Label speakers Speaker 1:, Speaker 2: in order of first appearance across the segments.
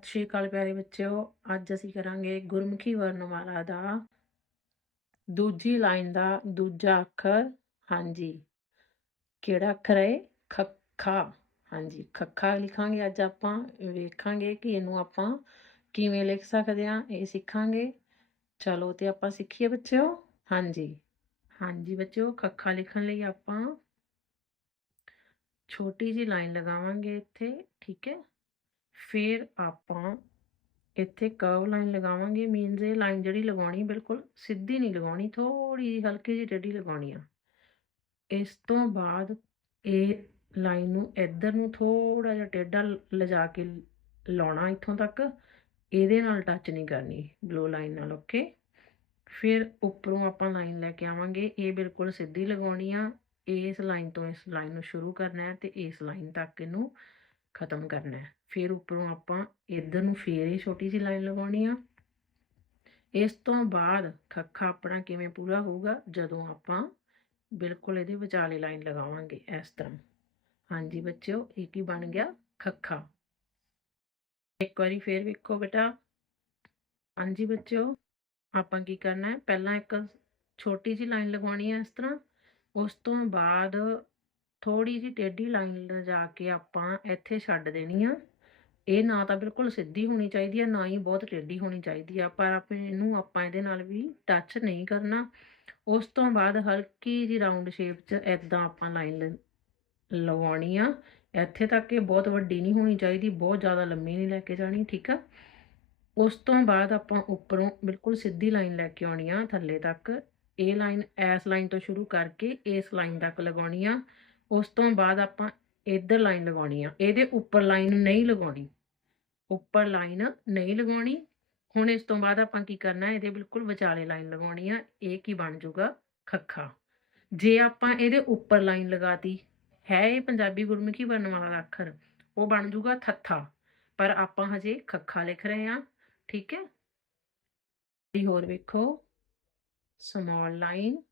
Speaker 1: ਸਤਿ ਸ਼੍ਰੀ ਅਕਾਲ ਪਿਆਰੇ ਬੱਚਿਓ, ਅੱਜ ਅਸੀਂ ਕਰਾਂਗੇ ਗੁਰਮੁਖੀ ਵਰਣਮਾਲਾ ਦਾ ਦੂਜੀ ਲਾਈਨ ਦਾ ਦੂਜਾ ਅੱਖਰ, ਹਾਂਜੀ। ਕਿਹੜਾ ਅੱਖਰ ਹੈ? ਖੱਖਾ। ਹਾਂਜੀ, ਖੱਖਾ ਲਿਖਾਂਗੇ ਅੱਜ ਆਪਾਂ, ਵੇਖਾਂਗੇ ਕਿ ਇਹਨੂੰ ਆਪਾਂ ਕਿਵੇਂ ਲਿਖ ਸਕਦੇ ਹਾਂ, ਇਹ ਸਿੱਖਾਂਗੇ। ਚਲੋ ਤੇ ਆਪਾਂ ਸਿੱਖੀਏ ਬੱਚਿਓ। ਹਾਂਜੀ। ਹਾਂਜੀ ਬੱਚਿਓ, ਖੱਖਾ ਲਿਖਣ ਲਈ ਆਪਾਂ ਛੋਟੀ ਜੀ ਲਾਈਨ ਲਗਾਵਾਂਗੇ ਇੱਥੇ, ਠੀਕ ਹੈ? ਫਿਰ ਆਪਾਂ ਇੱਥੇ ਕਰਵ ਲਾਈਨ ਲਗਾਵਾਂਗੇ ਮੀਨਸ ਇਹ ਲਾਈਨ ਜਿਹੜੀ ਲਗਾਉਣੀ ਬਿਲਕੁਲ ਸਿੱਧੀ ਨਹੀਂ ਲਗਾਉਣੀ ਥੋੜੀ ਜਿਹੀ ਹਲਕੀ ਜਿਹੀ ਟੇਢੀ ਲਗਾਉਣੀ ਆ। ਇਸ ਤੋਂ ਬਾਅਦ ਇਹ ਲਾਈਨ ਨੂੰ ਇੱਧਰ ਨੂੰ ਥੋੜਾ ਜਿਹਾ ਟੇਢਾ ਲਿਜਾ ਕੇ ਲਾਉਣਾ ਇੱਥੋਂ ਤੱਕ, ਇਹਦੇ ਨਾਲ ਟੱਚ ਨਹੀਂ ਕਰਨੀ ਬਲੋ ਲਾਈਨ ਨਾਲ ਓਕੇ ਫਿਰ ਉੱਪਰੋਂ ਆਪਾਂ ਲਾਈਨ ਲੈ ਕੇ ਆਵਾਂਗੇ, ਇਹ ਬਿਲਕੁਲ ਸਿੱਧੀ ਲਗਾਉਣੀ ਆ, ਇਸ ਲਾਈਨ ਤੋਂ ਇਸ ਲਾਈਨ ਨੂੰ ਸ਼ੁਰੂ ਕਰਨਾ ਹੈ ਤੇ ਇਸ ਲਾਈਨ ਤੱਕ ਇਹਨੂੰ ਖਤਮ ਕਰਨਾ ਹੈ। ਫਿਰ ਉੱਪਰੋਂ ਆਪਾਂ ਇੱਧਰ ਨੂੰ ਫੇਰ ਇਹ ਛੋਟੀ ਜਿਹੀ ਲਾਈਨ ਲਗਾਉਣੀ ਆ। ਇਸ ਤੋਂ ਬਾਅਦ ਖੱਖਾ ਆਪਣਾ ਕਿਵੇਂ ਪੂਰਾ ਹੋਊਗਾ? ਜਦੋਂ ਆਪਾਂ ਬਿਲਕੁਲ ਇਹਦੇ ਵਿਚਾਲੇ ਲਾਈਨ ਲਗਾਵਾਂਗੇ ਇਸ ਤਰ੍ਹਾਂ। ਹਾਂਜੀ ਬੱਚਿਓ, ਇਹ ਕੀ ਬਣ ਗਿਆ? ਖੱਖਾ। ਇੱਕ ਵਾਰੀ ਫੇਰ ਵੇਖੋ ਬੇਟਾ। ਹਾਂਜੀ ਬੱਚਿਓ, ਆਪਾਂ ਕੀ ਕਰਨਾ ਹੈ? ਪਹਿਲਾਂ ਇੱਕ ਛੋਟੀ ਜਿਹੀ ਲਾਈਨ ਲਗਾਉਣੀ ਹੈ ਇਸ ਤਰ੍ਹਾਂ। ਉਸ ਤੋਂ ਬਾਅਦ ਥੋੜੀ ਜਿਹੀ ਟੇਢੀ ਲਾਈਨ ਲਿਜਾ ਕੇ ਆਪਾਂ ਇੱਥੇ ਛੱਡ ਦੇਣੀ ਆ। ਇਹ ਨਾ ਤਾਂ ਬਿਲਕੁਲ ਸਿੱਧੀ ਹੋਣੀ ਚਾਹੀਦੀ ਆ, ਨਾ ਹੀ ਬਹੁਤ ਟੇਢੀ ਹੋਣੀ ਚਾਹੀਦੀ ਆ, ਪਰ ਆਪਾਂ ਇਹਨੂੰ ਆਪਾਂ ਇਹਦੇ ਨਾਲ ਵੀ ਟੱਚ ਨਹੀਂ ਕਰਨਾ। ਉਸ ਤੋਂ ਬਾਅਦ ਹਲਕੀ ਜੀ ਰਾਉਂਡ ਸ਼ੇਪ 'ਚ ਇਦਾਂ ਆਪਾਂ ਲਾਈਨ ਲਗਾਉਣੀ ਆ। ਇੱਥੇ ਤੱਕ ਇਹ ਬਹੁਤ ਵੱਡੀ ਨਹੀਂ ਹੋਣੀ ਚਾਹੀਦੀ, ਬਹੁਤ ਜ਼ਿਆਦਾ ਲੰਮੀ ਨਹੀਂ ਲੈ ਕੇ ਜਾਣੀ, ਠੀਕ ਆ? ਉਸ ਤੋਂ ਬਾਅਦ ਆਪਾਂ ਉੱਪਰੋਂ ਬਿਲਕੁਲ ਸਿੱਧੀ ਲਾਈਨ ਲੈ ਕੇ ਆਉਣੀ ਆ, ਥੱਲੇ ਤੱਕ। ਇਹ ਲਾਈਨ ਇਸ ਲਾਈਨ ਤੋਂ ਸ਼ੁਰੂ ਕਰਕੇ ਇਸ ਲਾਈਨ ਤੱਕ ਲਗਾਉਣੀ ਆ। ਉਸ ਤੋਂ ਬਾਅਦ ਆਪਾਂ ਇੱਧਰ ਲਾਈਨ ਲਗਾਉਣੀ ਆ। ਇਹਦੇ ਉੱਪਰ ਲਾਈਨ ਨਹੀਂ ਲਗਾਉਣੀ। ਉੱਪਰ ਲਾਈਨ ਨਹੀਂ ਲਗਾਉਣੀ। ਹੁਣ ਇਸ ਤੋਂ ਬਾਅਦ ਆਪਾਂ ਕੀ ਕਰਨਾ, ਇਹਦੇ ਬਿਲਕੁਲ ਵਿਚਾਲੇ ਲਾਈਨ ਲਗਾਉਣੀ ਆ। ਇਹ ਕੀ ਬਣ ਜਾਊਗਾ? ਖੱਖਾ। ਜੇ ਆਪਾਂ ਇਹਦੇ ਉੱਪਰ ਲਾਈਨ ਲਗਾਤੀ, ਹੈ ਇਹ ਪੰਜਾਬੀ ਗੁਰਮੁਖੀ ਵਰਣਮਾਲਾ ਵਾਲਾ ਅੱਖਰ, ਉਹ ਬਣ ਜਾਊਗਾ ਥੱਥਾ। ਪਰ ਆਪਾਂ ਹਜੇ ਖੱਖਾ ਲਿਖ ਰਹੇ ਹਾਂ ਠੀਕ ਹੈ? ਹੋਰ ਵੇਖੋ। ਸਮਾਲ ਲਾਈਨ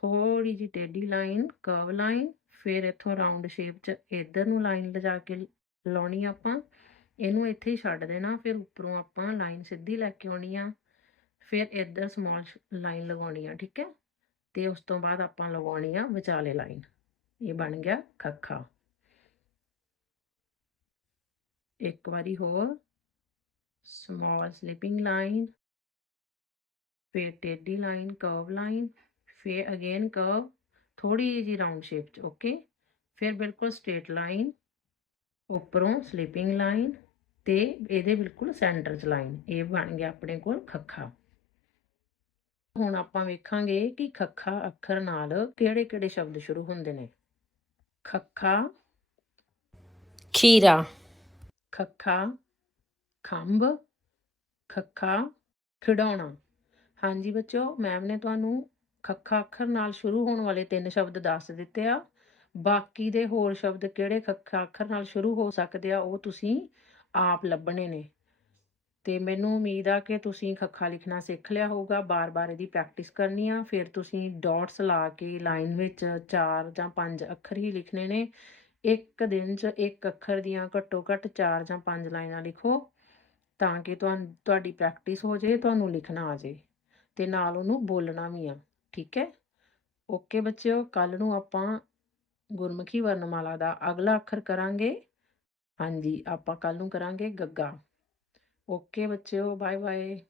Speaker 1: ਥੋੜੀ ਜਿਹੀ ਟੇਢੀ ਲਾਈਨ, ਕਰਵ ਲਾਈਨ, ਫਿਰ ਇੱਥੋਂ ਰਾਉਂਡ ਸ਼ੇਪ 'ਚ ਇਧਰ ਨੂੰ ਲਾਈਨ ਲਿਜਾ ਕੇ ਲਾਉਣੀ ਆਪਾਂ। ਇਹਨੂੰ ਇੱਥੇ ਹੀ ਛੱਡ ਦੇਣਾ, ਫਿਰ ਉੱਪਰੋਂ ਆਪਾਂ ਲਾਈਨ ਸਿੱਧੀ ਲੈ ਕੇ ਆਉਣੀ ਆ। ਫਿਰ ਇੱਧਰ ਸਮਾਲ ਲਾਈਨ ਲਗਾਉਣੀ ਆ, ਠੀਕ ਹੈ? ਤੇ ਉਸ ਤੋਂ ਬਾਅਦ ਆਪਾਂ ਲਗਾਉਣੀ ਆ ਵਿਚਾਲੇ ਲਾਈਨ। ਇਹ ਬਣ ਗਿਆ ਖੱਖਾ। ਇੱਕ ਵਾਰੀ ਹੋਰ। ਸਮਾਲ ਸਲੀਪਿੰਗ ਲਾਈਨ ਫਿਰ ਟੇਢੀ ਲਾਈਨ, ਕਰਵ ਲਾਈਨ ਫਿਰ ਅਗੇਨ ਕਰਵ ਥੋੜੀ ਜਿਹੀ ਰਾਉਂਡ ਸ਼ੇਪ ਚ ਓਕੇ ਫਿਰ ਬਿਲਕੁਲ ਸਟ੍ਰੇਟ ਲਾਈਨ ਉੱਪਰੋਂ ਸਲਿਪਿੰਗ ਲਾਈਨ ਤੇ ਇਹਦੇ ਬਿਲਕੁਲ ਸੈਂਟਰ 'ਚ ਲਾਈਨ ਇਹ ਬਣ ਗਿਆ ਆਪਣੇ ਕੋਲ ਖੱਖਾ ਹੁਣ ਆਪਾਂ ਵੇਖਾਂਗੇ ਕਿ ਖੱਖਾ ਅੱਖਰ ਨਾਲ ਕਿਹੜੇ-ਕਿਹੜੇ ਸ਼ਬਦ ਸ਼ੁਰੂ ਹੁੰਦੇ ਨੇ ਖੱਖਾ
Speaker 2: ਖੀਰਾ
Speaker 1: ਖੱਖਾ ਖੰਭ ਖੱਖਾ ਖਿਡੌਣਾ ਹਾਂਜੀ ਬੱਚੋ ਮੈਮ ਨੇ ਤੁਹਾਨੂੰ ਖੱਖਾ ਅੱਖਰ ਨਾਲ ਸ਼ੁਰੂ ਹੋਣ ਵਾਲੇ ਤਿੰਨ ਸ਼ਬਦ ਦੱਸ ਦਿੱਤੇ ਆ। ਬਾਕੀ ਦੇ ਹੋਰ ਸ਼ਬਦ ਕਿਹੜੇ ਖੱਖਾ ਅੱਖਰ ਨਾਲ ਸ਼ੁਰੂ ਹੋ ਸਕਦੇ ਆ, ਉਹ ਤੁਸੀਂ ਆਪ ਲੱਭਣੇ ਨੇ। ਤੇ ਮੈਨੂੰ ਉਮੀਦ ਆ ਕਿ ਤੁਸੀਂ ਖੱਖਾ ਲਿਖਣਾ ਸਿੱਖ ਲਿਆ ਹੋਊਗਾ, ਬਾਰ-ਬਾਰ ਇਹਦੀ ਪ੍ਰੈਕਟਿਸ ਕਰਨੀ ਆ। ਫਿਰ ਤੁਸੀਂ ਡਾਟਸ ਲਾ ਕੇ ਲਾਈਨ ਵਿੱਚ ਚਾਰ ਜਾਂ ਪੰਜ ਅੱਖਰ ਹੀ ਲਿਖਣੇ ਨੇ। ਇੱਕ ਦਿਨ 'ਚ ਇੱਕ ਅੱਖਰ ਦੀਆਂ ਘੱਟੋ ਘੱਟ ਚਾਰ ਜਾਂ ਪੰਜ ਲਾਈਨਾਂ ਲਿਖੋ, ਤਾਂ ਕਿ ਤੁਹਾਨੂੰ, ਤੁਹਾਡੀ ਪ੍ਰੈਕਟਿਸ ਹੋ ਜੇ, ਤੁਹਾਨੂੰ ਲਿਖਣਾ ਆ ਜੇ। ਤੇ ਨਾਲ ਉਹਨੂੰ ਬੋਲਣਾ ਵੀ ਆ। ਠੀਕ ਹੈ? ਓਕੇ ਬੱਚਿਓ ਕੱਲ ਨੂੰ ਆਪਾਂ ਗੁਰਮੁਖੀ ਵਰਣਮਾਲਾ ਦਾ ਅਗਲਾ ਅੱਖਰ ਕਰਾਂਗੇ। ਹਾਂਜੀ, ਆਪਾਂ ਕੱਲ ਨੂੰ ਕਰਾਂਗੇ ਗੱਗਾ। ਓਕੇ ਬੱਚਿਓ ਬਾਏ ਬਾਏ